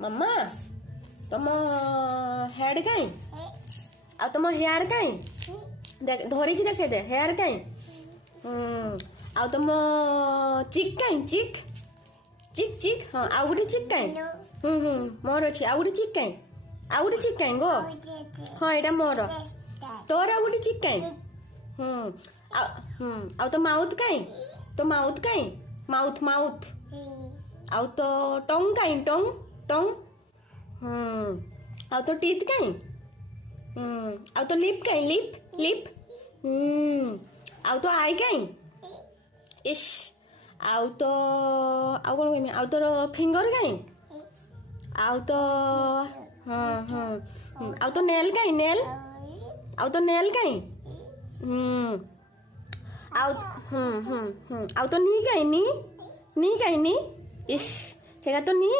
मम्मा तुम हेड कहीं आ तुम हेयर कहीं देख धरिकी देखे दे हेयर कहीं आ तुम चिक कहीं चिक चिक चिक हाँ आउ गोटे चिक कहीं मोर अच्छी आउ गोटे चिक कहीं आउ गोटे चिक कहीं गो हाँ यहाँ मोर तोर आउ गोटे चिक कहीं आउ तो माउथ कहीं तो माउथ कहीं माउथ माउथ आउ तो टंग कहीं टंग टंग आउ तो टीथ कहीं आउ तो लिप कहीं लिप लिप आउ तो आई कहीं इश आउ तो आउ कौन कहमी आउ तो फिंगर कहीं आउ तो आउ तो नेल कहीं नेल आउ तो नेल कहीं आउ आउ तो नी कहीं नी नी कहीं नी इश सेगा तो नी